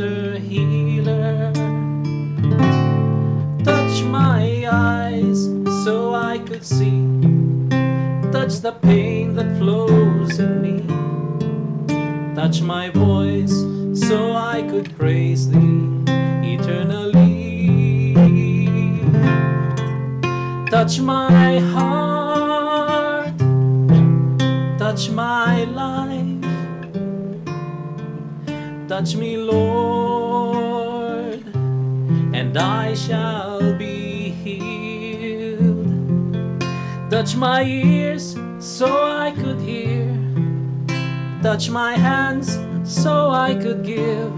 Master Healer. Touch my eyes so I could see. Touch the pain that flows in me. Touch my voice so I could praise Thee eternally. Touch my heart, touch my life. Touch me, Lord, and I shall be healed. Touch my ears so I could hear. Touch my hands so I could give.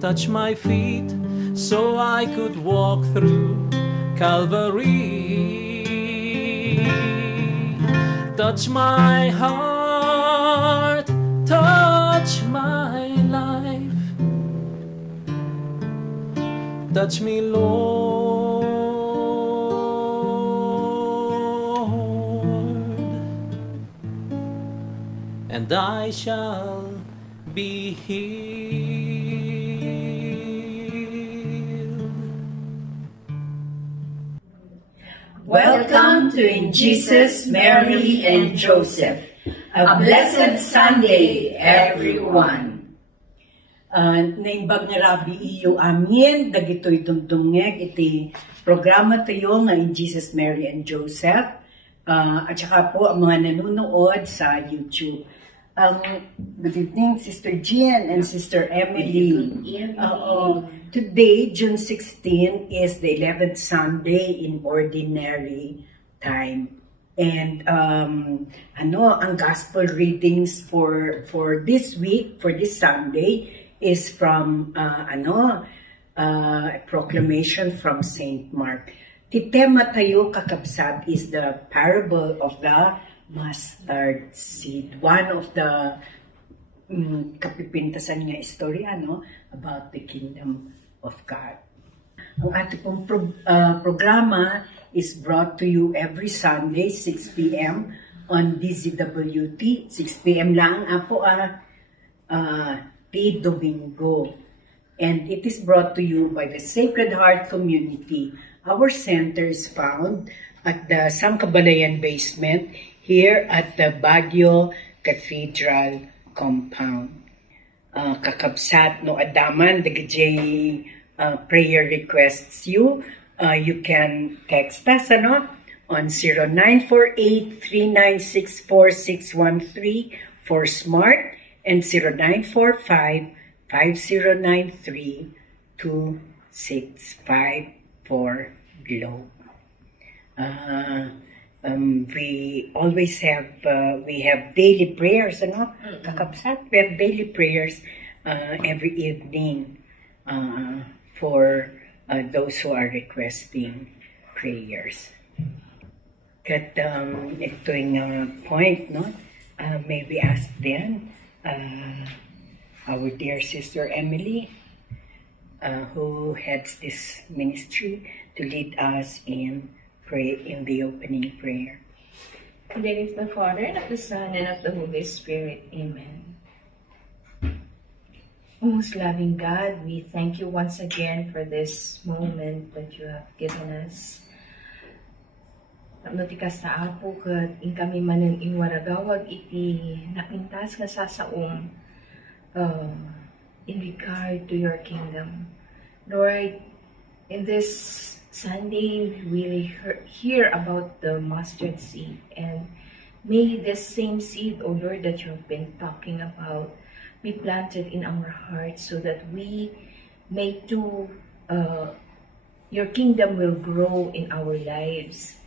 Touch my feet so I could walk through Calvary. Touch my heart, touch my life. Touch me, Lord, and I shall be healed. Welcome to In Jesus, Mary, and Joseph. A blessed Sunday, everyone. Naimbag nga Rabi iyo amin, dagitoy dumdumngeg iti programa tayo nga In Jesus, Mary, and Joseph. At saka po ang mga nanonood sa YouTube. Good evening, Sister Jean and Sister Emily. Today, June 16, is the 11th Sunday in Ordinary Time. And ang gospel readings for this week, for this Sunday, is from proclamation from Saint Mark. The tema tayo kakabsat is the parable of the mustard seed. One of the kapipintasan nga istorya about the kingdom of God. Ang ating pong programa is brought to you every Sunday, 6 p.m. on DZWT. 6 p.m. lang po P. Domingo. And it is brought to you by the Sacred Heart Community. Our center is found at the Sangkabalayan basement here at the Baguio Cathedral compound. Kakabsat no adaman dagiti prayer requests you can text us on 0948-3964613 for Smart and 0945-5093-265 for Globe. We always have daily prayers, kakabsat, we have daily prayers every evening for those who are requesting prayers. Kat ito yung point, may we ask then our dear Sister Emily, who heads this ministry, to lead us in the opening prayer. In the name of the Father, and of the Son, and of the Holy Spirit. Amen. Most loving God, we thank you once again for this moment that you have given us. Notikas na apo kat in kami manen inwaragawag iti napintas nga sasaong in regard to your kingdom. Lord, in this Sunday, we really hear about the mustard seed, and may this same seed, O Lord, that you have been talking about be planted in our hearts so that we may too, your kingdom will grow in our lives,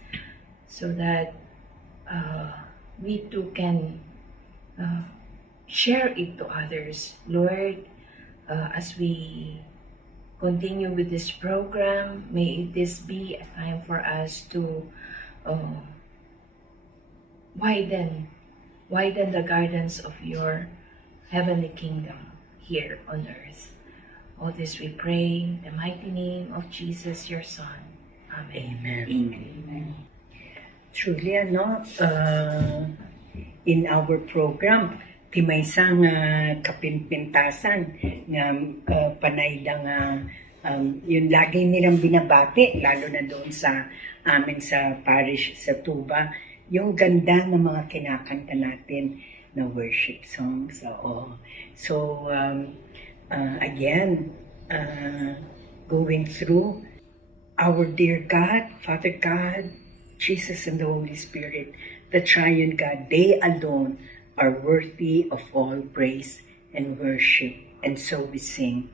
so that we too can share it to others. Lord, as we continue with this program, may this be a time for us to widen the gardens of your heavenly kingdom here on earth. All this we pray in the mighty name of Jesus, your Son. Amen. Amen. Amen. Truly, in our program, ti maysa nga kapinpintasan nga panay da nga yun lagi nilang binabati, lalo na doon sa amin sa parish sa Tuba, yung ganda ng mga kinakanta natin na worship songs. So again, going through our dear God, Father God, Jesus and the Holy Spirit, the Triune God, they alone are worthy of all praise and worship. And so we sing.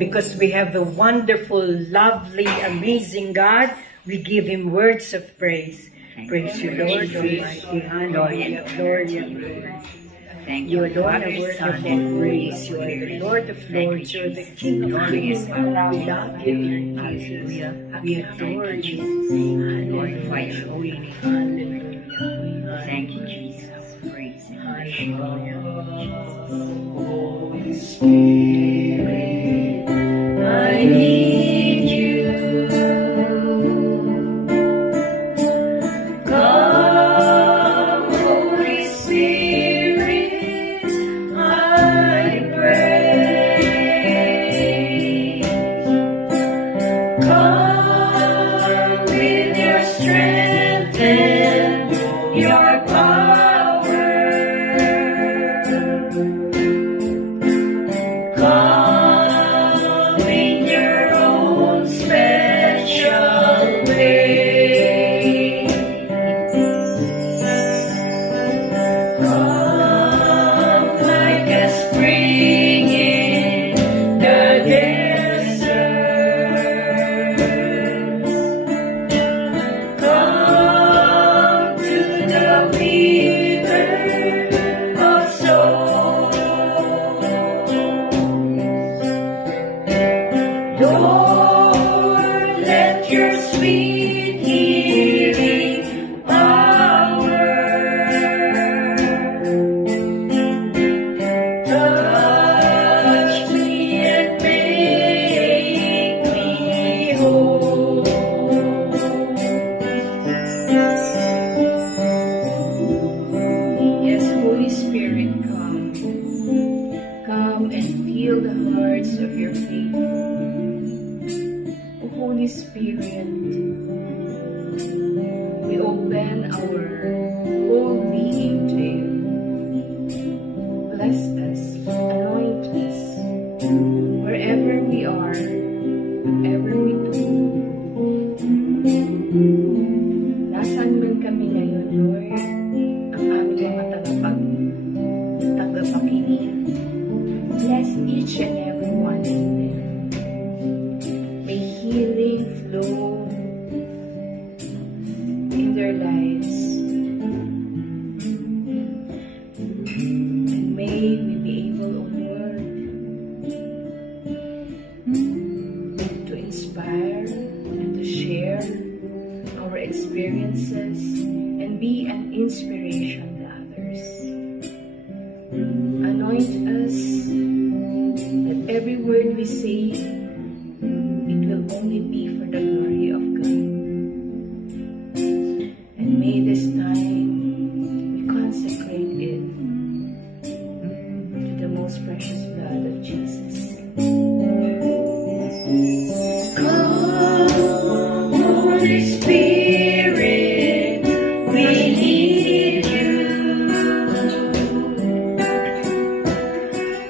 Because we have a wonderful, lovely, amazing God, we give Him words of praise. Praise you, Lord Almighty. Hallelujah. Lord, you alone are worthy of all praise. You are the Lord of Lords. You are the King of Kings. We love you, Jesus. We adore you. Glorify your holy name. Hallelujah. Thank you, Jesus. Praise Him. Hallelujah. Holy Spirit, I need you. Come, Holy Spirit, I pray. Come with your strength and your power. Come in your own special way. Come like a spring in the desert. Come to the river of souls. Lord, let your sweet healing power touch me and make me whole. Jesus and be an inspiration to others. Anoint us that every word we say, it will only be for the glory of God. And may this time we consecrate it to the most precious blood of Jesus. Come, Holy Spirit, we need you.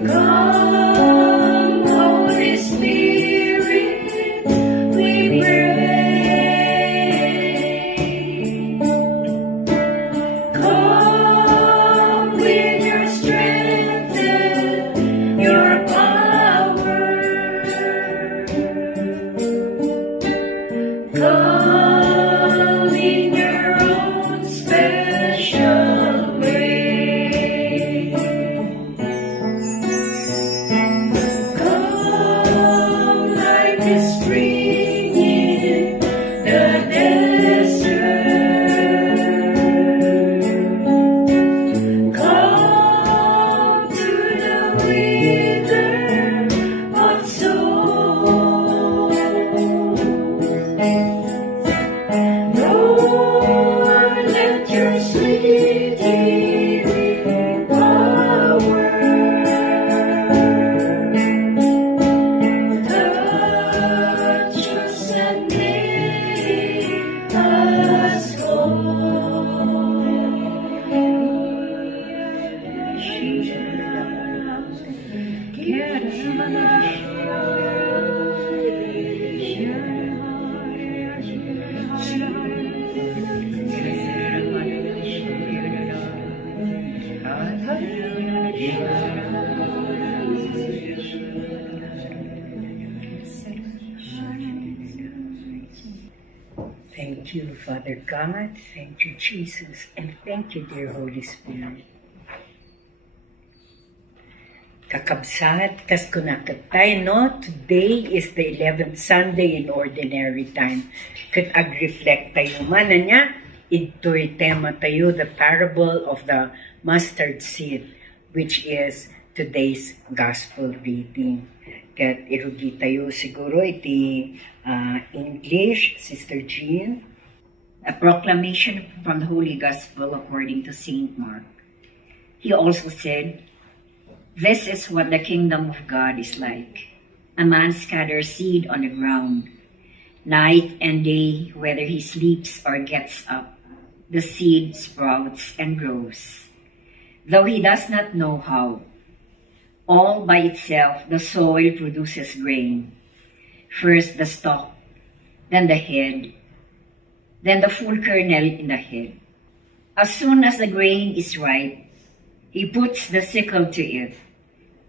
Come, Holy Spirit, we pray. Come with your strength and your power. Come in your own special way. Come like the spring in the desert. Come to the withered of soul. Lord, let your sweet healing power touch us and make us Thank you, Father God. Thank you, Jesus. And thank you, dear Holy Spirit. Kakabsat, kas kunakatay, no? Today is the 11th Sunday in Ordinary Time. Kat ag-reflect tayo man niya, ito'y tema tayo, the parable of the mustard seed, which is today's gospel reading. Kat irugi tayo siguro iti English, Sister Jean. A proclamation from the Holy Gospel according to St. Mark. He also said, "This is what the kingdom of God is like. A man scatters seed on the ground. Night and day, whether he sleeps or gets up, the seed sprouts and grows, though he does not know how. All by itself, the soil produces grain. First the stalk, then the head, then the full kernel in the head. As soon as the grain is ripe, he puts the sickle to it,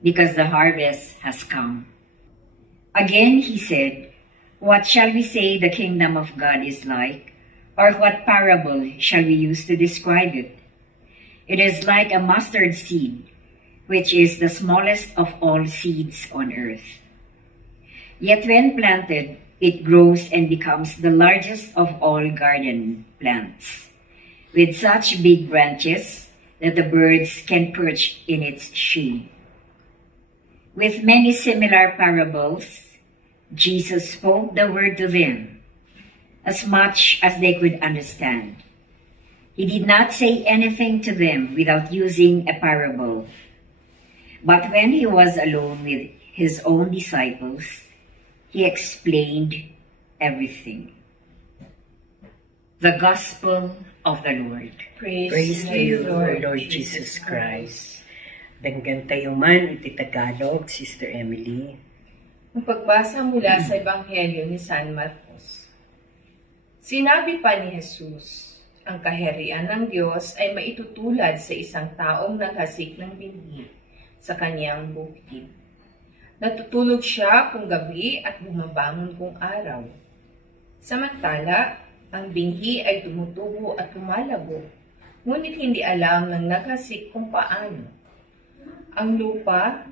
because the harvest has come." Again he said, "What shall we say the kingdom of God is like? Or what parable shall we use to describe it? It is like a mustard seed, which is the smallest of all seeds on earth. Yet when planted, it grows and becomes the largest of all garden plants, with such big branches that the birds can perch in its shade." With many similar parables, Jesus spoke the word to them, as much as they could understand. He did not say anything to them without using a parable. But when he was alone with his own disciples, he explained everything. The Gospel of the Lord. Praise to you, Lord Jesus Christ. Danggan tayo man iti Tagalog, Sister Emily. Ang pagbasa mula sa Ebanghelyo ni San Marcos. Sinabi pa ni Jesus, ang kaharian ng Diyos ay maitutulad sa isang taong naghasik ng binhi sa kanyang bukid. Natutulog siya kung gabi at bumabangon kung araw. Samantala, ang binhi ay tumutubo at lumalabo, ngunit hindi alam ng naghasik kung paano. Ang lupa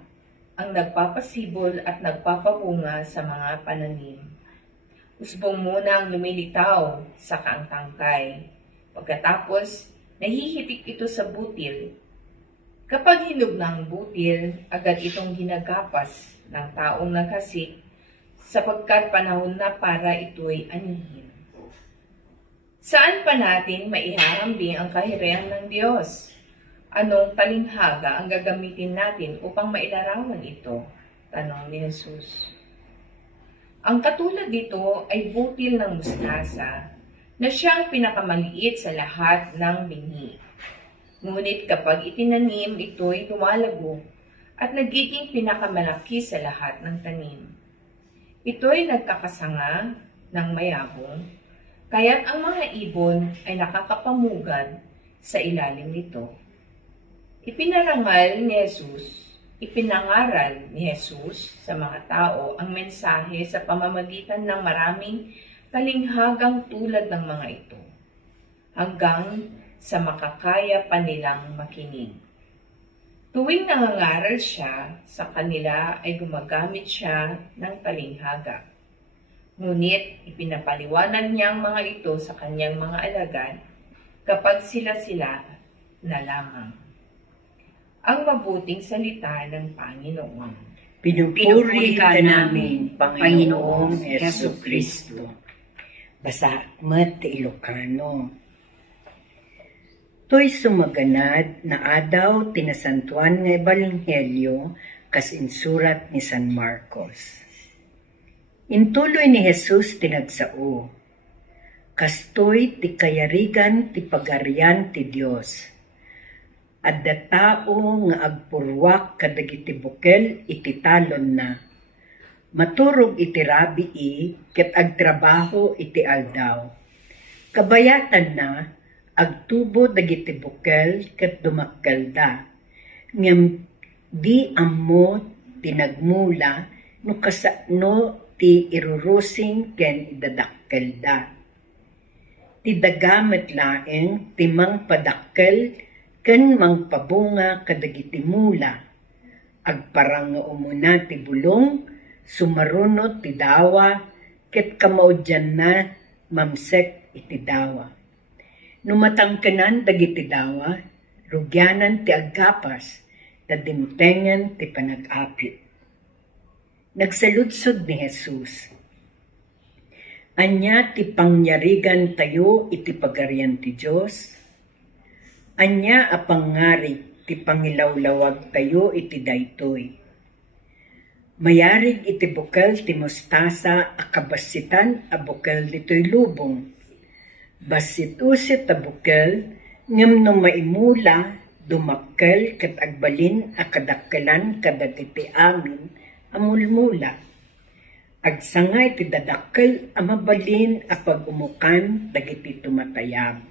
ang nagpapasibol at nagpapabunga sa mga pananim. Usbong muna ang lumilitaw sa kaangtangkay, Pagkatapos, nahihitik ito sa butil. Kapag hinog na ang butil, agad itong ginagapas ng taong naghasik sapagkat panahon na para ito'y anihin. Saan pa natin maiharambing ang kaharian ng Diyos? Anong talinghaga ang gagamitin natin upang mailarawan ito? Tanong ni Jesus. Ang katulad dito ay butil ng mustasa na siyang pinakamaliit sa lahat ng binhi. Ngunit kapag itinanim, ito'y lumalago at nagiging pinakamalaki sa lahat ng tanim. Ito'y nagkakasanga ng mayabong, kaya't ang mga ibon ay nakakapamugad sa ilalim nito. Ipinangaral ni Jesus sa mga tao ang mensahe sa pamamagitan ng maraming talinghagang tulad ng mga ito, hanggang sa makakaya pa nilang makinig. Tuwing nangangaral siya, sa kanila ay gumagamit siya ng talinghaga. Ngunit ipinapaliwanag niya ang mga ito sa kanyang mga alagad kapag sila na lamang. Ang mabuting salita ng Panginoon. Pinupuri ka namin, Panginoong Jesucristo. Basa mat Ilocano. To'y sumaganad na adaw tinasantuan nga Ebanghelyo kas insurat ni San Marcos. Intuloy ni Jesus tinagsao, kastoy ti kayarigan ti pagarian ti Dios. Adda tao nga agpurwak kadagiti bukel iti talon na. Maturog iti rabii ket agtrabaho iti aldaw. Kabayatan na agtubo dagiti bukel ket dumakkel da. Ngem di ammo tinagmula no kasano ti irurusing ken idadakkel da. Ti dagamet laeng timang padakkel ken mangpabunga kadagiti mula. Agparang nga umuna ti bulong, sumarunot ti dawa, ket kamaudyan na mamsek iti dawa. Numatangkanan dagiti dawa, rugyanan ti aggapas, tadimtengan ti panag-apit. Nagsaludsod ni Jesus. Anya ti pangyarigan tayo iti pagarian ti Diyos, anya apangari ti pangilawlawag tayo iti daytoy. Mayarig iti bukel ti mustasa akabasitan a bukel ditoy lubong. Basit-usit a bukel ngem no maimula dumakkel ket agbalin a kadakkelan kadagiti amin a mulmula. Agsangay ti dadakkel a mabalin a pag-umukan dagiti tumatayab.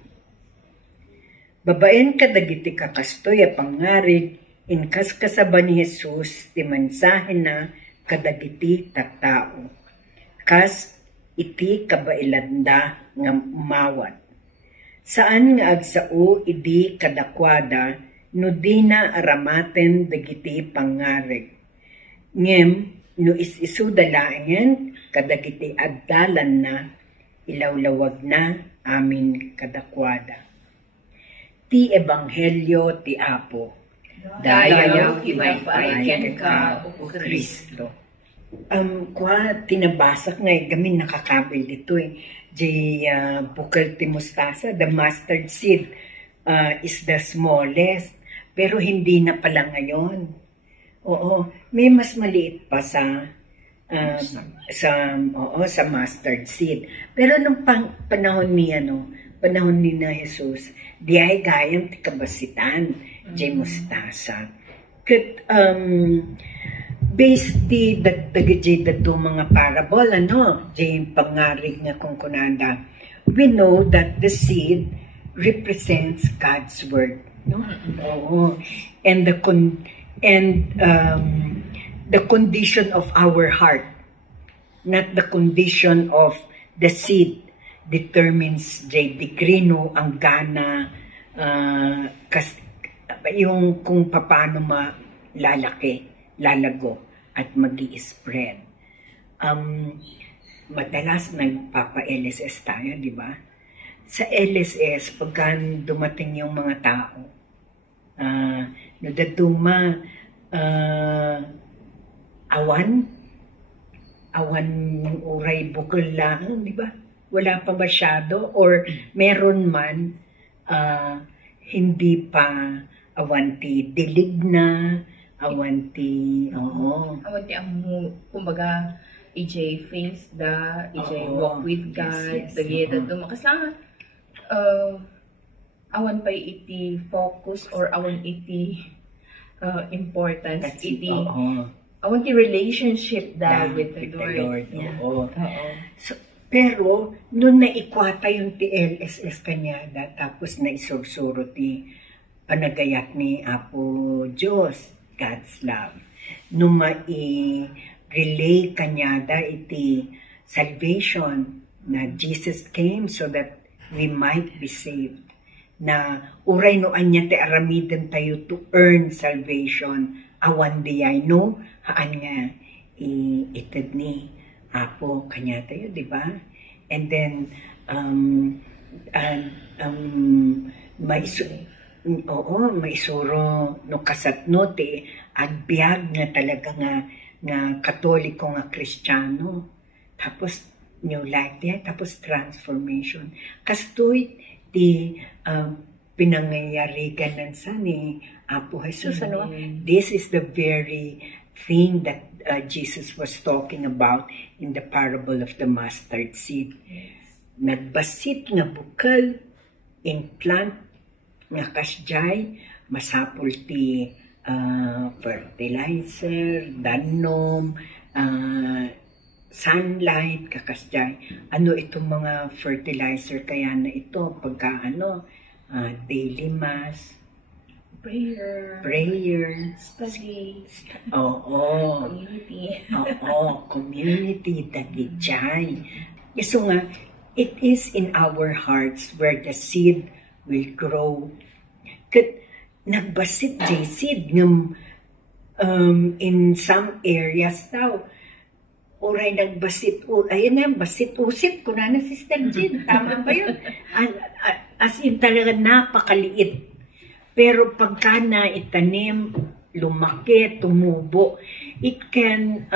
Babaen kadagiti kakastoy a pangarig inkas kasaba ni Jesus ti mensahe na kadagiti tattao. Kas iti kabailanda nga umawat. Saan nga agsao idi kadakwada no di na aramaten dagiti pangarig. Ngem no is-isu dalaengen kadagiti addalan na ilawlawag na amin kadakwada. Ti Ebanghelyo ti Apo. Dayaw ibaybayen ka, O Kristo. Tinabasak nga gamin nakakabil dito bukel ti mustasa, the mustard seed is the smallest. Pero hindi na pala ngayon. Oo, may mas maliit pa sa mustard seed. Pero nung panahon ni na Jesus, di ay gayang ti kabasitan, jay mustasa. Kat, based di dagiti dado mga parable, jay pangarig nga kung kunanda, we know that the seed represents God's word. No? Oo. And the condition of our heart, not the condition of the seed, determines the degree no ang gana yung kung paano malalaki, lalago at magi-spread. Madalas nagpapa-LSS tayo, di ba? sa LSS, pagka dumating yung mga tao, nadatuma, awan uray bukol lang, di ba? Wala pa masyado, or meron man, hindi pa awanti dilig na, awanti, Awanti ang, kumbaga, EJ face da, EJ Oo. walk with God, Yes, yes. dagita kasama, awan pa iti focus or awan iti importance, That's it. iti, Oo. awan ti relationship da Yeah, with the Lord. Yeah. Oo. Oo. So, pero, nung naikwata yung TLSS kanyada, tapos naisursuro ti panagayat ni Apo Diyos, God's love, nung mai-relay kanyada iti salvation na Jesus came so that we might be saved. Na uray no anya ti aramiden tayo to earn salvation, awan diyay no, haan nga itad ni Apo kanya tayo, di ba? And then, maisuro no kasatno ti agbyag nga talaga nga katoliko nga kristyano. Tapos new life niya, tapos transformation. Kastoy ti pinangyayarigan sa ni Apo Jesus. Ano? This is the very thing that Jesus was talking about in the parable of the mustard seed. Nagbasit nga bukal, implant nga kasjay, masapul ti fertilizer, danom, sunlight, kakasjay. Ano itong mga fertilizer kaya na ito? Pagka daily mass, Prayer, study, community. Community, dagijay. So nga, it is in our hearts where the seed will grow. Kat nagbasit jay seed ng in some areas daw. Oray nagbasit, ayun na, basit usit ko na Sister Jean. Tama ba yun? As in talaga napakaliit. Pero pagka na itanim, lumaki, tumubo, it can,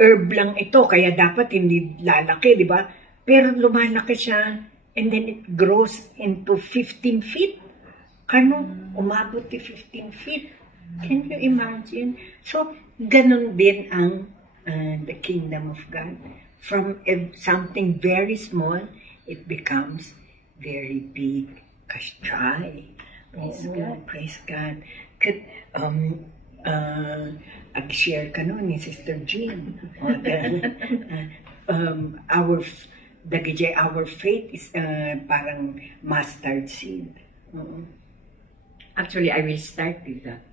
herb lang ito, kaya dapat hindi lalaki, di ba? Pero lumalaki siya, and then it grows into 15 feet. Kano? Umabot ti 15 feet. Can you imagine? So, ganun din ang the kingdom of God. From something very small, it becomes very big. Kashtray. Praise God. Praise God. Kat, ag-share ka nun ni Sister Jean. Our faith is parang mustard seed. Actually, I will start with that.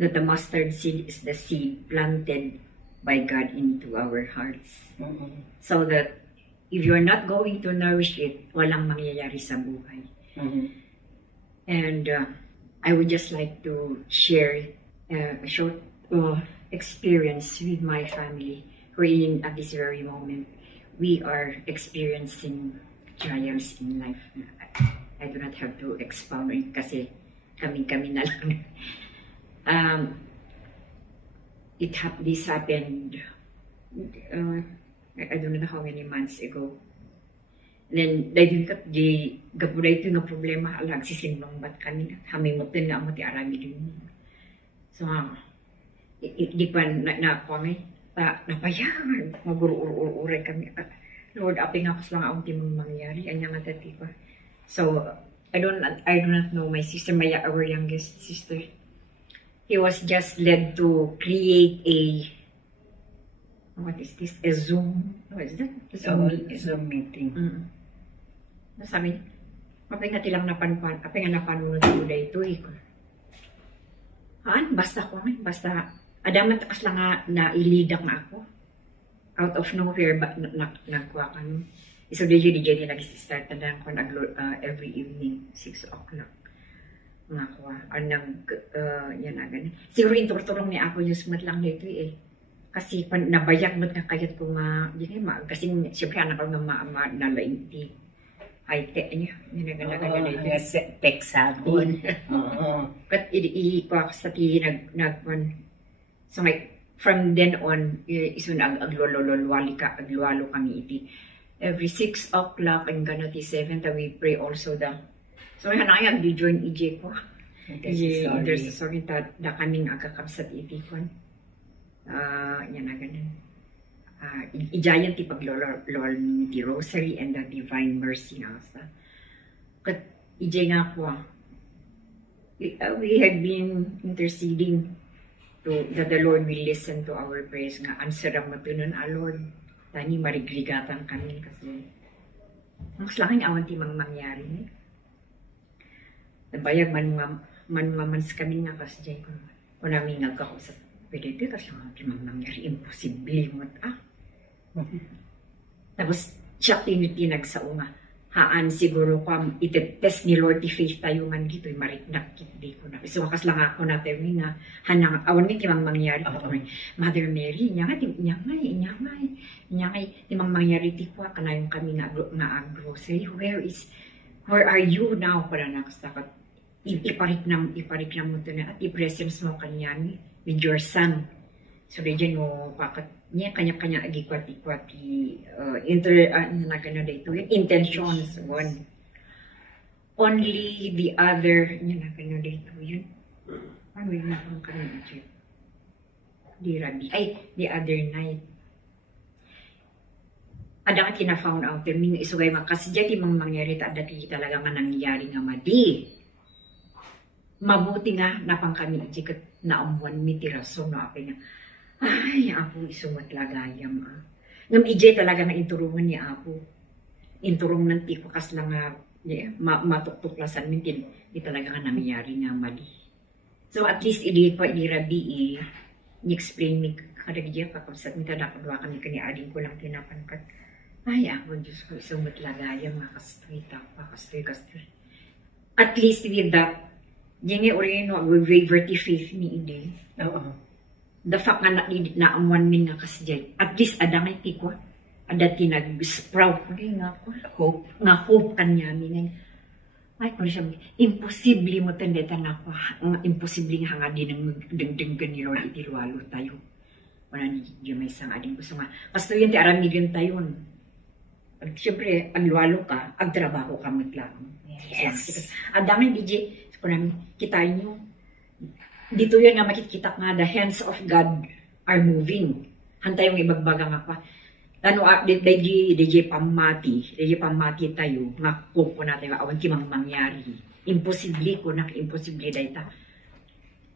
That the mustard seed is the seed planted by God into our hearts. So that if you're not going to nourish it, walang mangyayari sa buhay. And I would just like to share a short experience with my family, wherein at this very moment, we are experiencing trials in life. I do not have to expound it kasi kami-kami na lang. This happened, I don't know how many months ago. Then, dahil di gapuday ito nga problema, alag sisimbang ba't kami, hamimutin nga mo ti arami din. So, di pa nakwangay, napayagan, maguro-uro-uray kami. Lord, aping ako lang akong timang mangyari, anya nga tati pa. So, I do not know my sister, our youngest sister. He was just led to create what is this? A Zoom? What is that? Zoom meeting. Sabi, apay nga tilang napanpan, apay nga napanunod ko da ito eh. Basta ko nga, basta, adaman takas lang nga na ilidak na ako. Out of nowhere, nagkuha ka no. So, DJ nag-start na lang ko every evening, 6 o'clock. Nakakuha. Yan na ganun. Siguro yung turturong ni ako, yung sumat lang dito eh. Kasi nabayag mo nga kayat ko hindi kasi siyempre anak ko nga nalaing ti. Ay, niya, naganagan Mga tech savvy. Kat sa ti so from then on, iso na agluwalo kami iti. Every 6 o'clock and gana ti 7, we pray also so hanayag di join EJ ko. There's a sorry that kaming agakabsat iti kon. Yan na ganun. Ijayan ti paglolol ni ti Rosary and the Divine Mercy na sa. Kat ijay nga po, we have been interceding that the Lord will listen to our prayers nga answer ang matunon Lord. Tani marigligatan kami kasi mas laking awan ti mangyari ni. Nabayag man kami nga kasi dyan kung namin nagkakausap. Pwede ito kasi mga nangyari, imposible mo. Tapos, siya tinag sa unga. Haan siguro ko, itetest ni Lord the faith tayo man dito, mariknak di ko na. So, makas lang ako na tayo nga, awan may timang mangyari. Mother Mary, inyangay, timang mangyari ti ko, kanayong kami nga grocery. Where are you now? Para nakasakot. Iparik na mo ito na, at i-presence mo kanyang with your son. So, dyan mo, niya kanya-kanya agikwati-kwati intentions one. Only the other niya na dito yun. Ano yun na kung kanina dyan? The other night. Ada ka tina-found out min isugay kasi dyan imang mangyari ada talaga nga nangyari nga madi. Mabuti nga napang kami ijikat na umuan mi tiraso no apay nga. Ay, Apo, isumat lagayam. Ngam ijay talaga nga inturungan ni Apo. Inturong ng tiko kas lang nga matuktuklasan min din. Di talaga nga namiyari nga mali. So at least idirabi ni-explain mi kadagdiya pa kung saan mi tadakadwa kami kani ading ko lang tinapankat. Ay, Apo, Diyos ko, isumat lagayam nga kastoy. At least with that, yung orino, waiver ti faith ni Ide. The fact nga naamuan min nga kasjay. At least adangay ti ko. Ada ti nag-sprout. Okay nga ko. Hope. Nga hope kanya min. Ay, kung siya, imposible mo tandeta na ko. Imposible nga nga din ang dengdenggan ni Lord iti luwalo tayo. Wala ni Diyo may isang ading gusto nga. Kasto yun ti aramigan tayo. At siyempre, ang luwalo ka, ang trabaho ka matlang. Yes. Adangay DJ, kung kita nyo, dito yun nga makikita nga the hands of God are moving. Hantay yung ibagbaga nga pa. Ano, DJ pamati tayo, nga kung natin, awan kimang mangyari. Imposible ko, imposible dahil ta.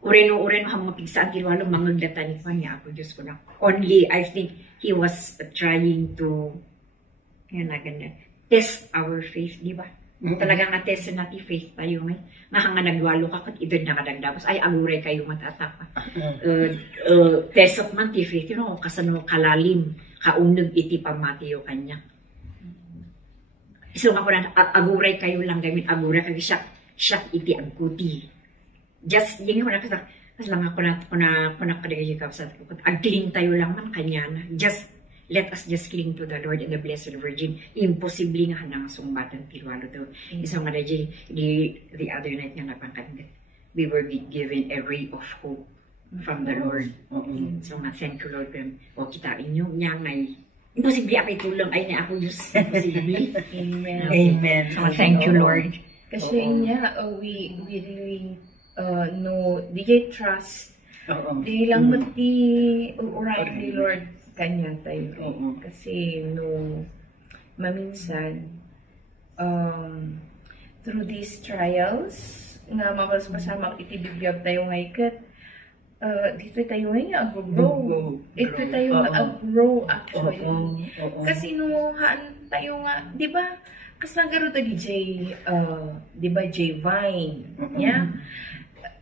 Ureno hang mapigsaan kilwalo, mangagdata ni pa niya ako, Diyos ko na. Only, I think, he was trying to, test our faith, di ba? Talagang na-test natin faith tayo ngayon. Nga nagwalo ka kat idod na kadagdapos. Ay, aguray kayo matatapa. Test of man ti faith. Kasano kalalim. Kaunag iti pamati yung kanya. So nga po na, aguray kayo lang gamit. Aguray kayo siya iti agkuti. Just, yung nga kasi lang ako na kadagay ka sa agling tayo lang man kanya na. Let us just cling to the Lord and the Blessed Virgin. Imposible nga nang sumbatan pilwalo to. Isang nga the other night nga napangkangat. We were given a ray of hope from the Lord. So nga, thank you Lord. O kitain nyo, niya ngay. Imposible ako itulong. Ay na ako Diyos. Imposible. Amen. So thank you Lord. Kasi niya, we really know, DJ trust. Di lang mati, alright ni Lord. Kanya tayo. Kasi maminsan through these trials nga mapasama itibigyan tayo ngayon dito tayo ngayonag-grow. Ito tayo mag-grow actually. Kasi haan tayo nga, di ba? Kasi nagaro to di ba J Vine? Yeah?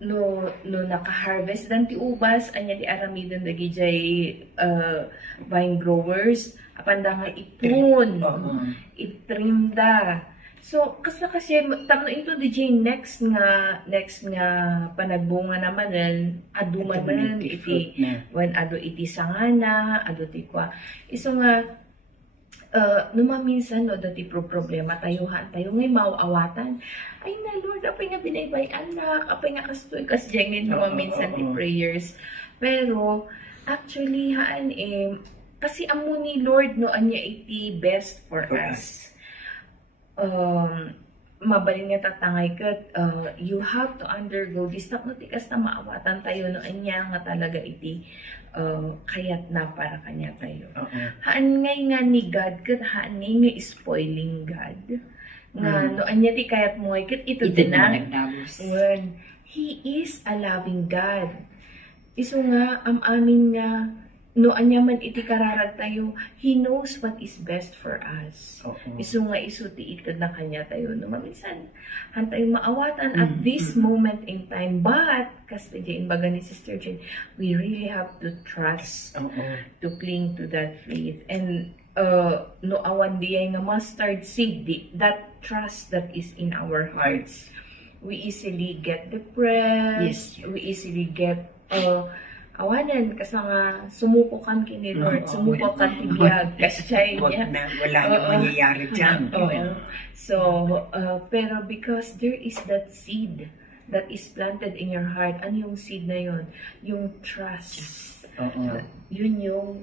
No naka-harvest dan ti ubas anya ti aramidon dagi jay vine growers apanda nga ipon itrim da So, kasi tamno ito DJ next nga panagbunga naman aduman man iti when ado iti sangana ado ti kwa iso nga numaminsan no dati problema tayuhan tayo ngay mauawatan ay na Lord apay nga binaybay anak apay nga kastoy kasjengin numaminsan ti prayers pero actually haan kasi amo ni Lord no anya iti best for us. Mabalin nga tatangay kat you have to undergo this no tikas na maawatan tayo no anya nga talaga iti kayat na para kanya tayo. Haan ngay nga ni God kat haan ngay nga spoiling God nga no anya ti kayat mo kat ito din when He is a loving God. Iso nga amin nga no anya man iti kararag tayo, He knows what is best for us. Iso nga iso ti itad na kanya tayo. No, maminsan, han tayo maawatan at this moment in time. But, kasi in baga ni Sister Jane, we really have to trust, to cling to that faith. And no awan diay nga mustard seed, that trust that is in our hearts. We easily get depressed, we easily get awanan kasi nga sumuko kan kini Lord, sumuko kan tibiyag kasi niya wala nang mangyayari dyan. So pero because there is that seed that is planted in your heart, ano yung seed na yun? Yung trust. Yun yung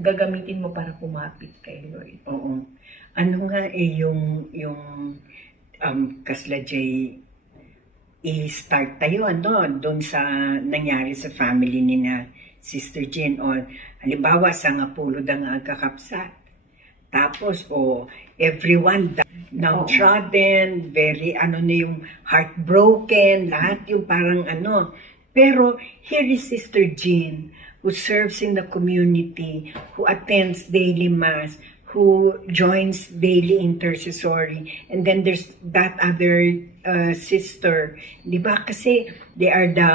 gagamitin mo para kumapit kay Lord. Ano nga yung kasla Jay i-start tayo doon sa nangyari sa family ni na Sister Jane o halimbawa sa nga pulo da nga agkakapsat tapos everyone downtrodden, very na yung heartbroken, lahat yung parang pero here is Sister Jane who serves in the community, who attends daily mass, who joins daily intercessory, and then there's that other sister, di ba? Kasi they are the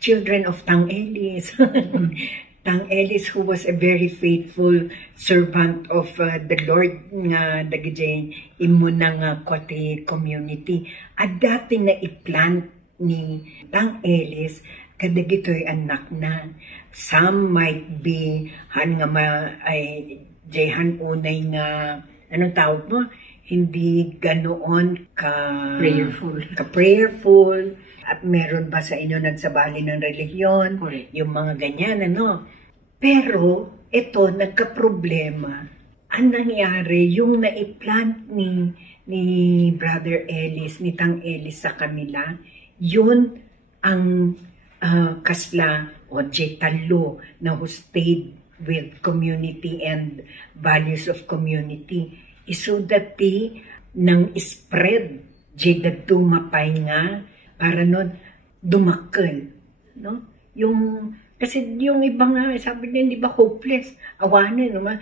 children of Tang Ellis. Tang Ellis, who was a very faithful servant of the Lord nga dagijay imuna nga kote community. At dati na i-plant ni Tang Ellis kadagitoy anak na. Some might be Jayhan unay nga, anong tawag mo? Hindi ganoon ka-prayerful. At meron ba sa inyo nagsabali ng relihiyon? Yung mga ganyan, Pero, ito, nagka-problema. Ang nangyari, yung naiplant ni Brother Ellis, ni Tang Ellis sa kanila, yun ang kasla o Talo na who stayed with community and values of community. Iso dati nang spread, jay dumapay nga, para nun dumakal. No? Kasi yung iba nga, sabi niya, di ba hopeless? Awanan naman.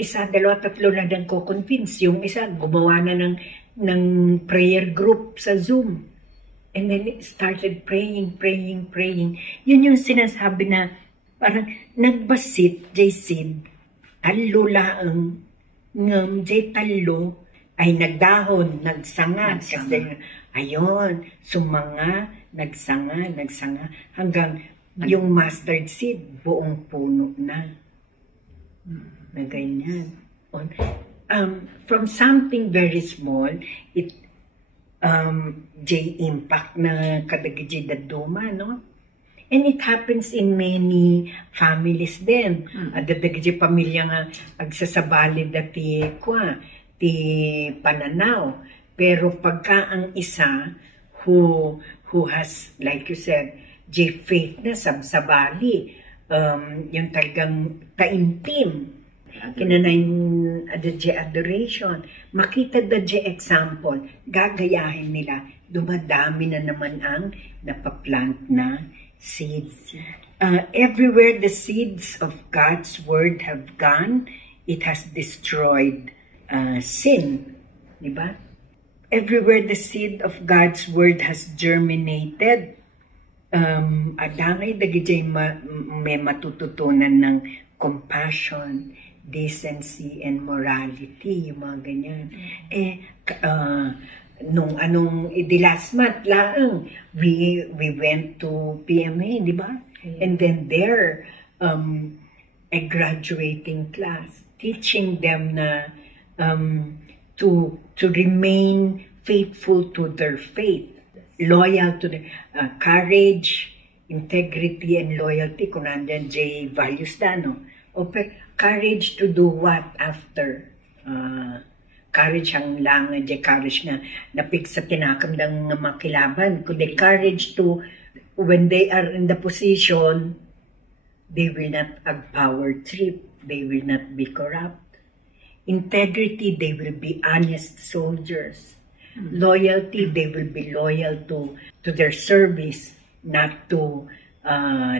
Isa, dalawa, tatlo na lang ko convince. Yung isa, gumawa na ng prayer group sa Zoom. And then it started praying. Yun yung sinasabi na parang nagbasit, Jaysid, talo laang ngam, Jay talo, ay nagdahon, nagsanga. Kasi, ayun, sumanga, nagsanga, hanggang yung mustard seed, buong puno na. Na ganyan. From something very small, it impact na kadagiji daduma, no? And it happens in many families din. Dadagiji pamilya nga agsasabali dati ti pananaw. Pero pagka ang isa who has, like you said, faith na sabsabali, yung talagang taimtim, kinanayin adoration, makita example, gagayahin nila, dumadami na naman ang napaplant na seeds. Everywhere the seeds of God's word have gone, it has destroyed sin. Diba? Everywhere the seed of God's word has germinated, adangay dagijay may matututunan ng compassion, decency and morality, yung mga ganyan. Nung the last month lang, we went to PMA, di ba? And then there, a graduating class, teaching them na to remain faithful to their faith, loyal to the courage, integrity, and loyalty. Kung nandyan, J values na, no? Courage to do what after? Courage ang lang, J courage na napig sa tinakamdang nga makilaban. Kundi courage to, when they are in the position, they will not have power trip. They will not be corrupt. Integrity, they will be honest soldiers. Loyalty, they will be loyal to their service, not to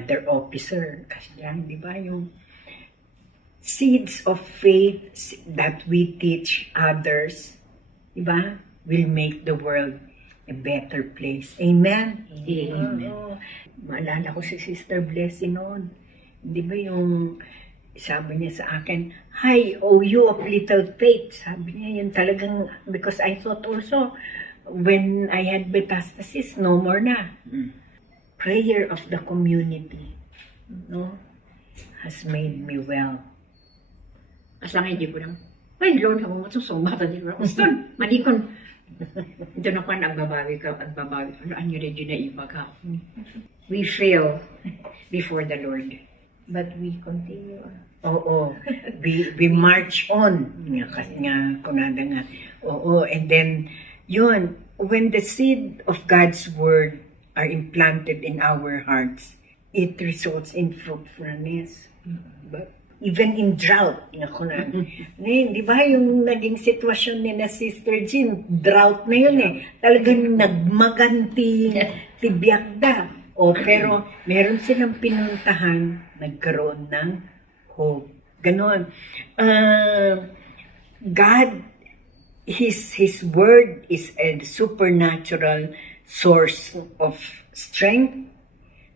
their officer. Kasi yan, di ba, yung seeds of faith that we teach others, di ba, will make the world a better place. Amen? Amen. Maalala ko si Sister Blessing noon. Di ba yung sabi niya sa akin, "Hi, oh you of little faith." Sabi niya yun talagang, because I thought also, when I had metastasis, no more na. Prayer of the community, no, has made me well. As lang hindi po naman, ay Lord, ako matusumata din ako. Gusto, manikon. Ito na pa, nagbabawi ka, ano rin yun na iba ka. We fail before the Lord. But we continue. Oo. We march on. Kasi nga, kunada nga. Oo. And then, yun, when the seed of God's word are implanted in our hearts, it results in fruitfulness. But even in drought, di ba yung naging sitwasyon ni na Sister Jean, drought na yun Talagang nagmaganti, tibiyagda. Pero meron silang pinuntahan, nagkaroon ng hope. Ganon. God, His word is a supernatural source of strength.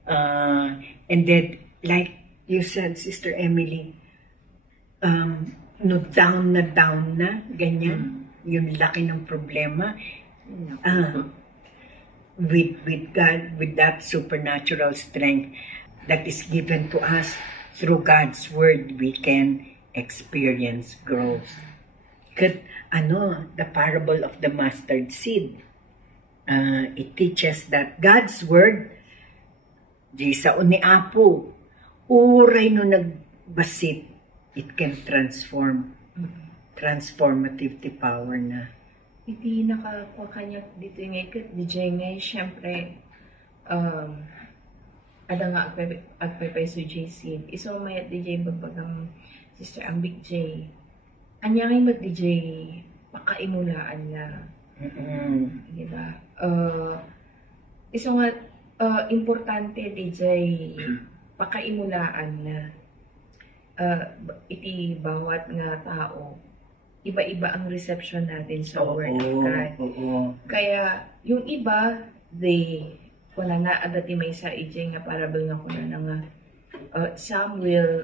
And then, like you said, Sister Emily, no, down na, ganyan. Yung laki ng problema. With God, with that supernatural strength that is given to us through God's word, we can experience growth. Because, the parable of the mustard seed, it teaches that God's word, di sa uni apo, uray no nagbasit, it can transform. Transformative the power na. Iti nakakuha kanya dito yung ikot, DJ ngay, syempre, ada nga agpapay sa JC. Iso mayat DJ bagbagang Sister Ambik J. Anya ngay mag DJ, pakaimulaan na. Diba? Iso nga, importante DJ, pakaimulaan na iti bawat nga tao, iba-iba ang reception natin sa Word of God. Kaya, yung iba, kuna na, adati may sa ijay nga parable nga kuna na nga, some will,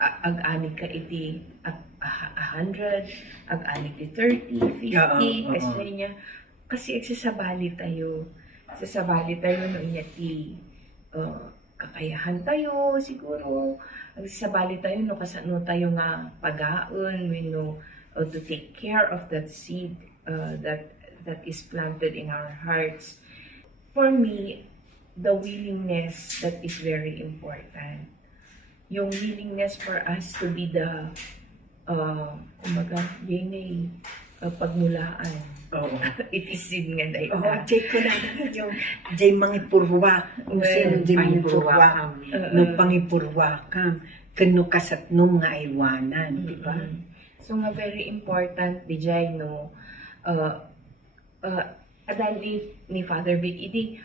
ag-anig ka iti 100, ag-anig ti 30, 50, kasi niya, kasi nagsasabali tayo. Sasabali tayo no niya ti, kakayahan tayo, siguro, nagsasabali tayo no kasano tayo nga pagaon, we know to take care of that seed that is planted in our hearts. For me, the willingness that is very important. Yung willingness for us to be the kumaga, yun pagmulaan. Itisin nga dahil na. Jay ko na yung Jay mangipurwa. Sino Jay mangipurwa? No pangipurwakam. Kano kasat nung nga iwanan. Diba? So nga very important, Jay, no? Adali ni Father Vic, idi,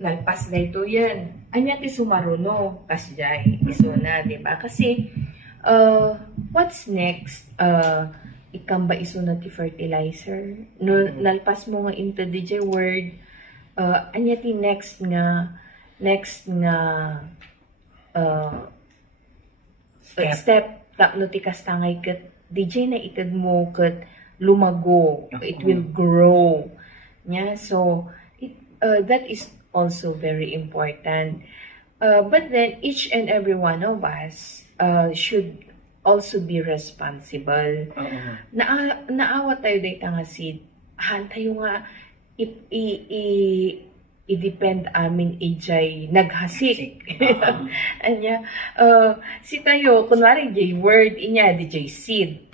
nalpas na ito yan. Anya ti sumaruno, kas Jay, iso na, diba? Kasi, what's next? Ikamba iso na ti fertilizer. No, nalpas mo nga into DJ word, anya ti next nga step tapno ti kastangay ket DJ na ited mo ket lumago, it will grow. Yeah, so that is also very important. But then each and every one of us should also be responsible. Naawa tayo dito nga seed. Han tayo nga i-depend amin ijay naghasik. Anya, si tayo, kunwari jay word inya, DJ seed.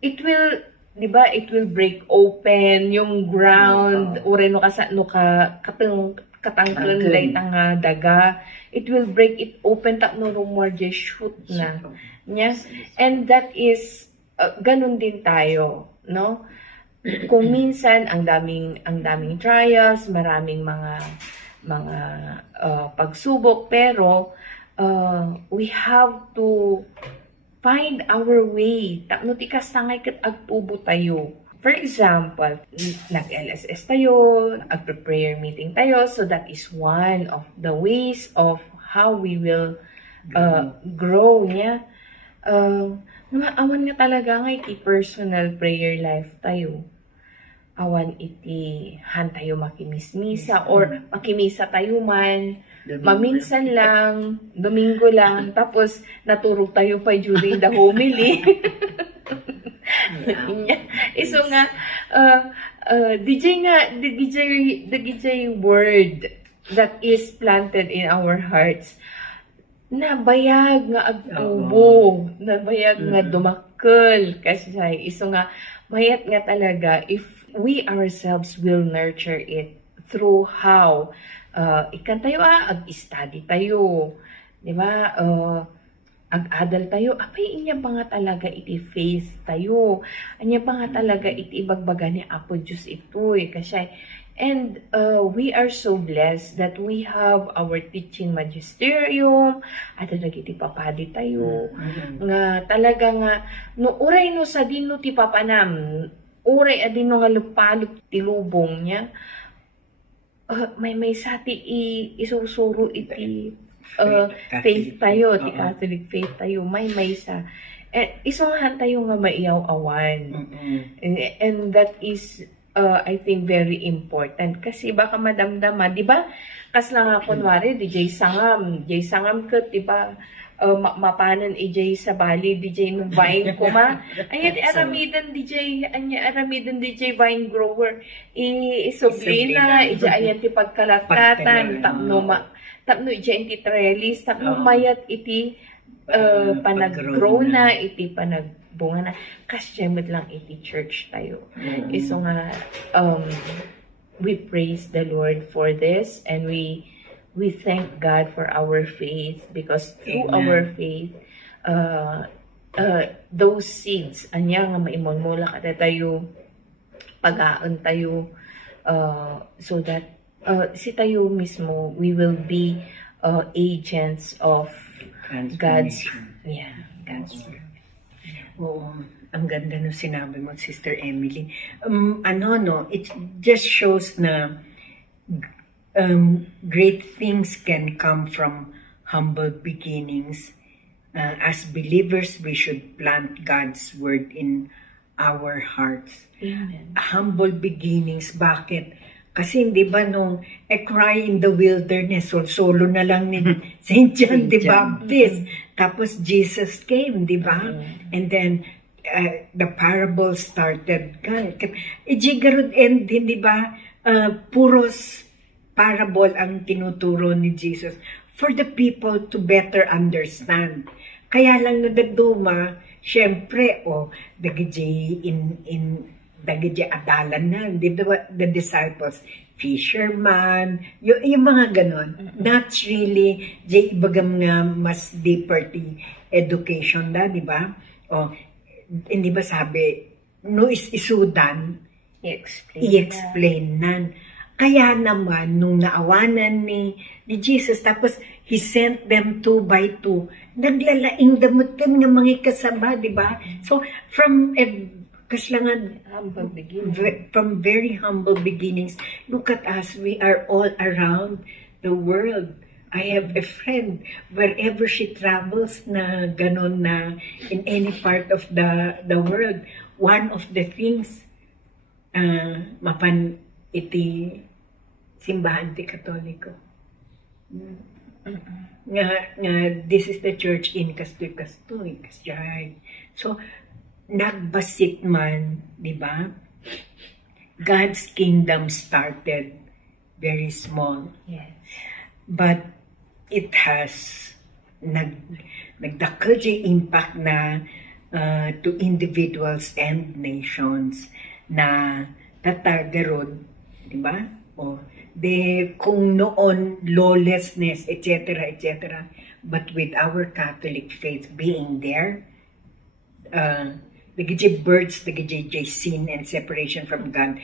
It will, di ba, it will break open yung ground, ure no katangklan day tanga daga. It will break it open, tak no more jay shoot na. Yes? And that is, ganun din tayo, no? Kung minsan ang daming trials, maraming mga pagsubok, pero we have to find our way. Tapno ti kastangay ket agtubo tayo. For example, nag-LSS tayo, nag-prayer meeting tayo, so that is one of the ways of how we will grow niya. Awan nga talaga nga iti personal prayer life tayo. Awan iti han tayo makimismisa or makimisa tayo man. Maminsan lang, Domingo lang, tapos naturog tayo pa during the homily. Iso nga, the DJ word that is planted in our hearts, nabayag nga agtubo, nabayag nga dumakkel, kasi iso nga, mayat nga talaga, if we ourselves will nurture it through how ikan tayo ag-study tayo, di ba? Ag-adal tayo, apay inya ba nga talaga iti faith tayo, anya ba nga talaga iti ibagbaga ni Apo Diyos ito, kasi and we are so blessed that we have our teaching magisterium, at iti papadi tayo, nga talaga nga, no uray no sa din no ti papanam, uray adin no nga lupalot ti lubong niya, may sati isusuro iti faith tayo, ti Catholic faith tayo, may sa isungahan tayo nga maiyaw-awan. And that is I think very important kasi baka madamdama, di ba? Kas lang nga kunwari DJ sangam ket, di ba? Mapanan ijay sa Bali, DJ nung vine ko ma. Anya aramidan DJ vine grower. Isoblina, ijay ayan ti pagkalatatan, tapno ijay ti trellis, tapno mayat iti panag-grow na, iti panagbunga na. Kasyemot lang iti church tayo. Iso nga, we praise the Lord for this, and we thank God for our faith, because through our faith, those seeds, anya nga maimulmula ka tayo, pag-aon tayo, so that si tayo mismo, we will be agents of God's word. Oo, ang ganda no sinabi mo, Sister Emily. It just shows na great things can come from humble beginnings. As believers, we should plant God's word in our hearts. Amen. Humble beginnings, bakit? Kasi hindi ba nung A Cry in the Wilderness, solo na lang ni St. John the Baptist. Tapos Jesus came, di ba? And then the parable started. Ijigarod and di ba? Puros parable ang tinuturo ni Jesus for the people to better understand. Kaya lang nadagduma, syempre, dagijay dagijay adalan na, di ba, the disciples, fisherman, yung mga ganon. Not really, jay ibagam nga mas deeper ti education da, di ba? Hindi ba sabi, no isudan, i-explain nan. Kaya naman, nung naawanan ni Jesus, tapos He sent them 2 by 2, naglalaing damutin ng mga kasama, di ba? So, from very humble beginnings, look at us, we are all around the world. I have a friend, wherever she travels na ganon na in any part of the world, one of the things, mapan iti simbahan ti Katoliko. Nga, this is the church in kastoy. So, nagbasit man, di ba? God's kingdom started very small. Yes. But it has nagdakkel impact na to individuals and nations na tatagarod, di ba? O kung noon lawlessness, etc., but with our Catholic faith being there, nagiging birds, nagiging sin and separation from God,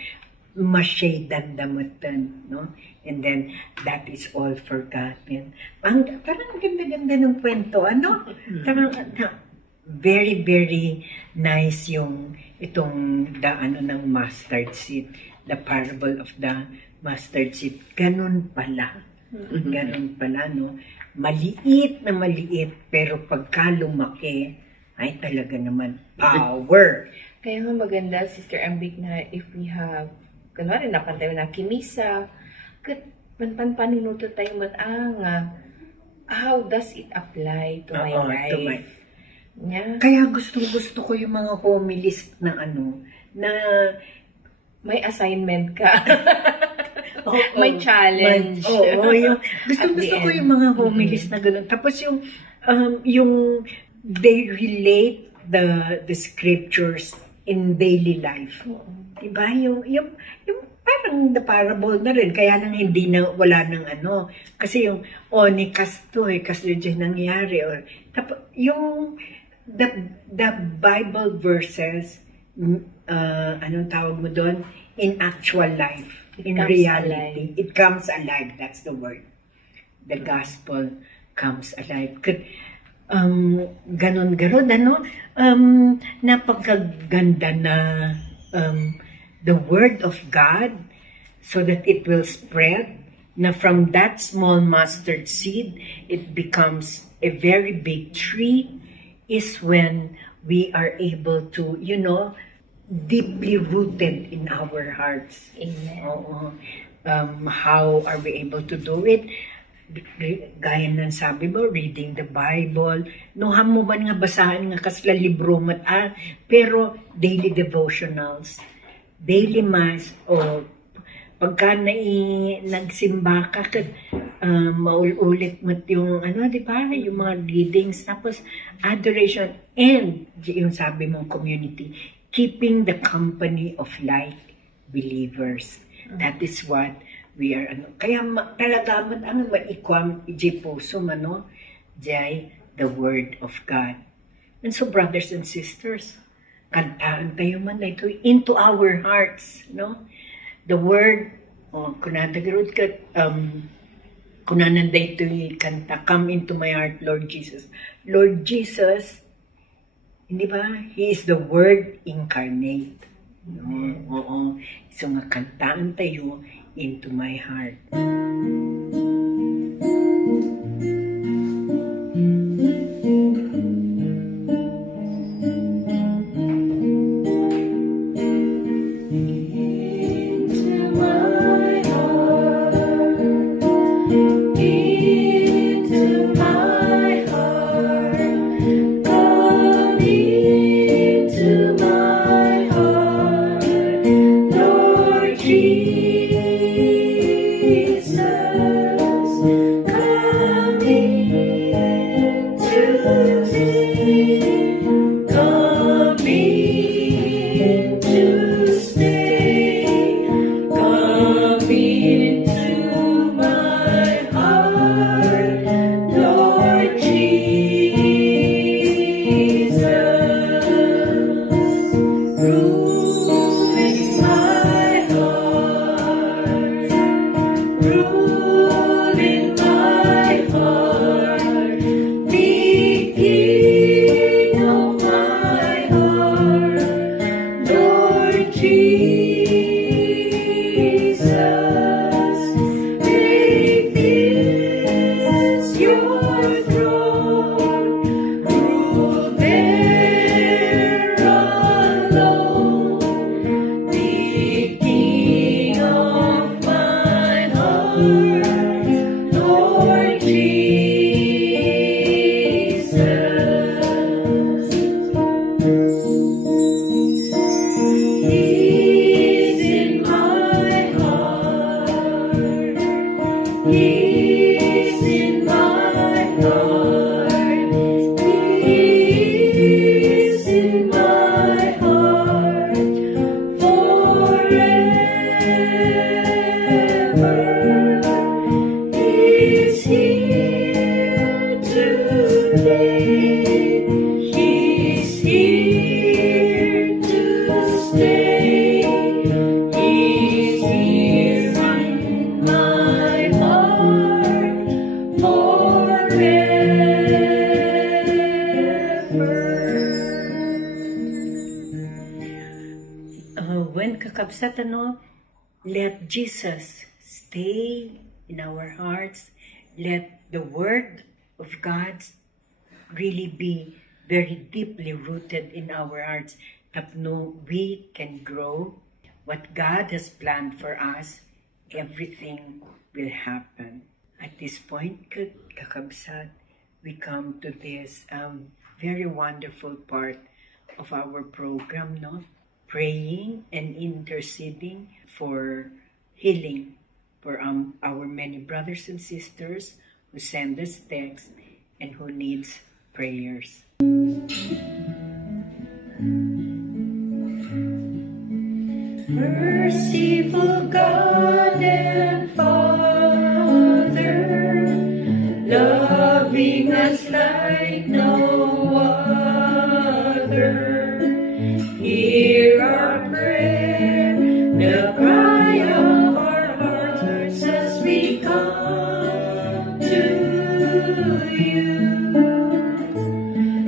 masyadang damutan, no? And then, that is all forgotten. Parang ganda-ganda ng kwento, ano? Very, very nice yung itong ng mustard seed, the parable of the mustard seed. Ganun pala. Ganun pala, no? Maliit na maliit, pero pagka lumaki, ay talaga naman power. Kaya nga maganda, Sister Ambic, na if we have, kunwari napantay na kimisa, panunuto tayo how does it apply to my life? Yeah. Kaya gusto ko yung mga homilies na na may assignment ka. May challenge. Gusto ko yung mga homilies na gano'n. Tapos yung they relate the scriptures in daily life. Diba? Yung parang the parable na rin. Kaya lang hindi na, wala ng Kasi yung, ni kasto dyan nangyari. Tapos, yung, the Bible verses, anong tawag mo doon? In actual life. In reality. Alive. It comes alive. That's the word. The gospel comes alive. Ganon, napakaganda na the word of God so that it will spread. Na from that small mustard seed, it becomes a very big tree is when we are able to, deeply rooted in our hearts. Amen. How are we able to do it? Gaya ng sabi mo, reading the Bible. Ham mo man nga basahan nga kasla libro mat pero daily devotionals, daily mass, o pagka nagsimba ka, maulit mat yung, di ba, yung mga readings, tapos adoration, and yung sabi mong community, keeping the company of like believers. That is what we are, kaya talaga maikwam, puso, jay, the word of God. And so, brothers and sisters, kantaan tayo man na ito into our hearts, The word, kunadagarod ka, kunananda ito kanta, come into my heart, Lord Jesus. Lord Jesus, hindi ba? He is the word incarnate. Oo. So nga kantaan tayo into my heart. Ruling my heart. kakabsat, let Jesus stay in our hearts. Let the Word of God really be very deeply rooted in our hearts, that we can grow. What God has planned for us, everything will happen. At this point, kakabsat, we come to this very wonderful part of our program, praying and interceding for healing for our many brothers and sisters who send us texts and who needs prayers. Merciful God and Father, loving us like no other, hear our prayer, the cry of our hearts as we come to you.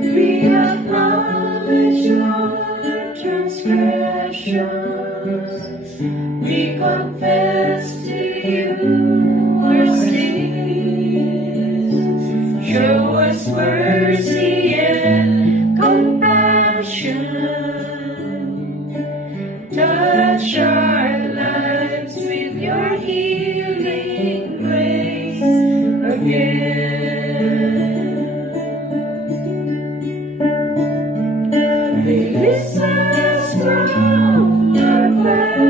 We acknowledge our transgressions, we confess to you our sins. Show us mercy and compassion. Touch our lives with your healing grace again. Release us from our past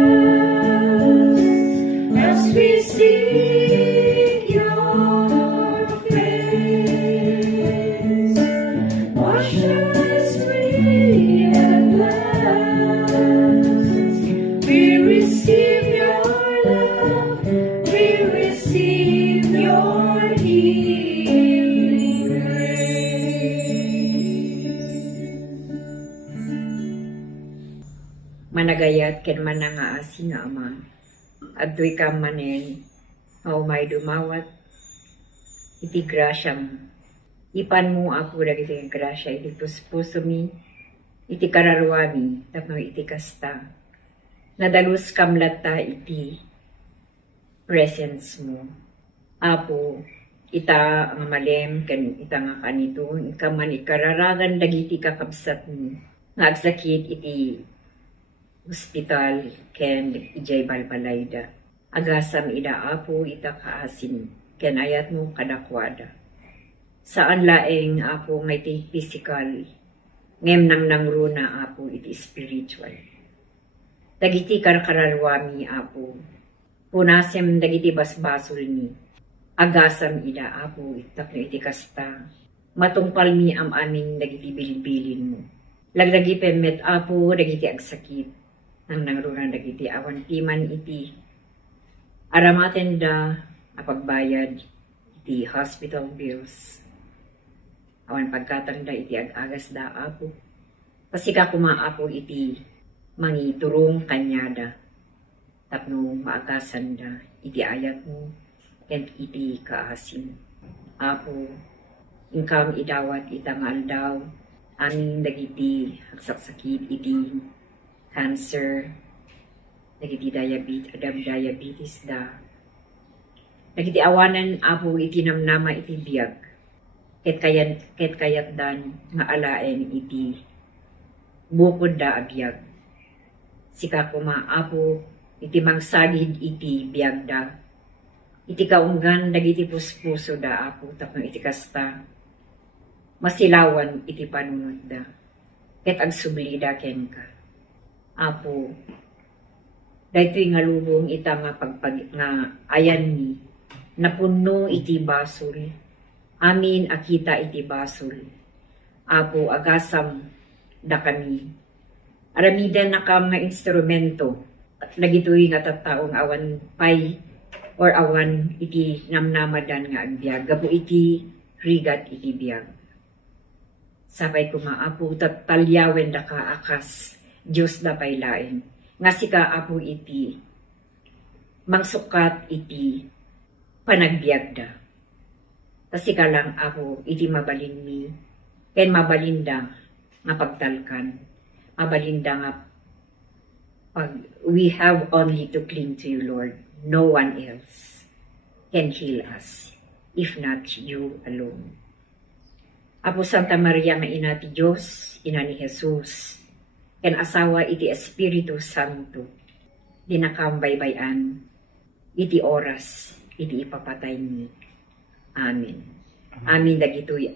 as we seek your face. Wash us free at last. We receive your love. We receive your healing grace. Managayat ken manangaasi nga Ama, adtoy ka manen, may dumawat, iti grasyam, ipan mo ako dagiti grasya, iti puspuso mi, iti kararwami, tapno iti kasta, nadalus kamlata iti presence mo. Apo, ita ang malem, ken ita nga kanito, ikaman ikararagan dagiti kakabsat mi, nga agsakit iti hospital ken ijay balbalayda. Agasam ida apo ita kaasin ken ayat mo kadakwada. Saan laeng apo nga iti physical, ngem nang nangruna apo iti spiritual. Dagiti karkararwami apo, punasem dagiti basbasol ni. Agasam ida apo itak iti kasta, matungpal mi am amin dagiti bilbilin mo. Lagdagi pemet apo dagiti agsakit, nang nangrunan dagiti awan timan iti aramaten da apagbayad iti hospital bills. Awan pagkatang da iti agagas da apo. Pasika kumaapo iti mangiturong kanyada. Tapno maagasan da iti ayat mo ken iti kaasim. Apo, ingkam idawat itang aldaw amin dagiti agsaksakit iti cancer, dagiti diabetes da. Dagiti awanan apo iti namnama iti biyag. Ket kayat dan nga alaen iti bukod da abiyag. Sika kumaapo iti mangsagid iti biyag da. Iti kaunggan dagiti puspuso da apo tapno iti kasta. Masilawan iti panunod da. Ket agsubli da ken ka. Apo, daytoy nga lubong ita nga nga ayan ni, napuno iti basol, amin akita iti basol. Apo, agasam da kami. Aramidan na kam nga instrumento, lagitoy nga tattaong awan pay, or awan iti namnamadan nga agbyag, gapo iti rigat iti biyag. Sapay kumaapo, talyawen da ka akas, Diyos da paylain. Nga sika apo iti mangsukat iti panagbiag da. Tasika lang apo iti mabalin mi. Ken mabalinda nga pagtalkan. Mabalinda nga We have only to cling to you, Lord. No one else can heal us, if not you alone. Apo Santa Maria nga ina ti Diyos, ina ni Jesus, ken asawa iti Espiritu Santo, dinakambay-bayan, iti oras, iti ipapatay ni. Amen. Amin dagitoy,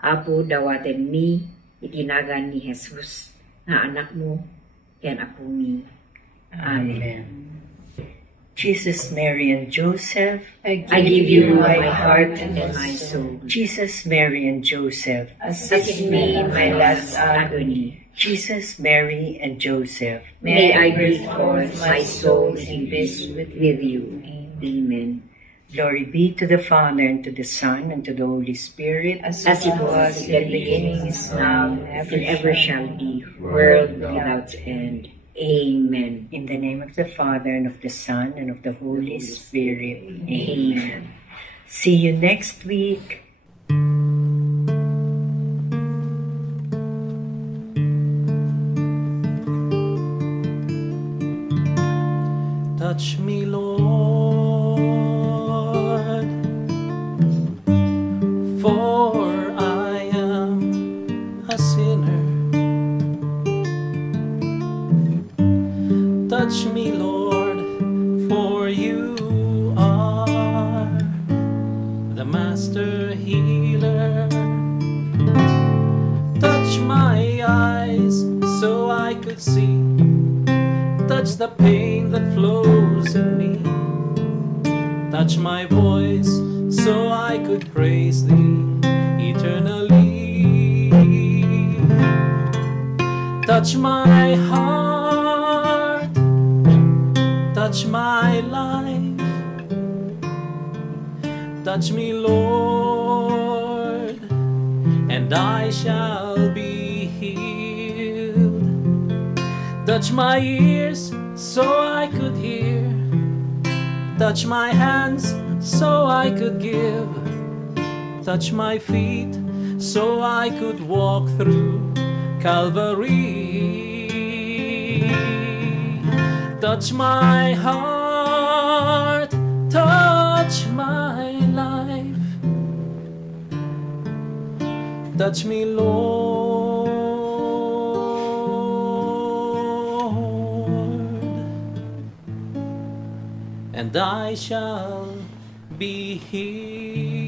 Apo dawaten mi, itinagan ni Jesus, nga anak mo, ken apo mi. Amen. Jesus, Mary, and Joseph, I give you my heart and my soul. Jesus, Mary, and Joseph, Assist me in my last agony. Jesus, Mary, and Joseph, May I breathe forth my soul in peace with you. Amen. Glory be to the Father, and to the Son, and to the Holy Spirit, As As it was in the beginning, is now, and ever shall be, world without end. Amen. in the name of the Father, and of the Son, and of the Holy Spirit. Amen. See you next week. Touch me, Lord, for I am a sinner. Touch me, Lord, for you are the master healer. Touch my eyes so I could see. Touch the pain that flows in me. Touch my voice so I could praise thee eternally. Touch my heart, touch my life. Touch me, Lord, and I shall be healed. Touch my ears so I could hear. Touch my hands so I could give. Touch my feet so I could walk through Calvary. Touch my heart, touch my life. Touch me, Lord, and I shall be healed.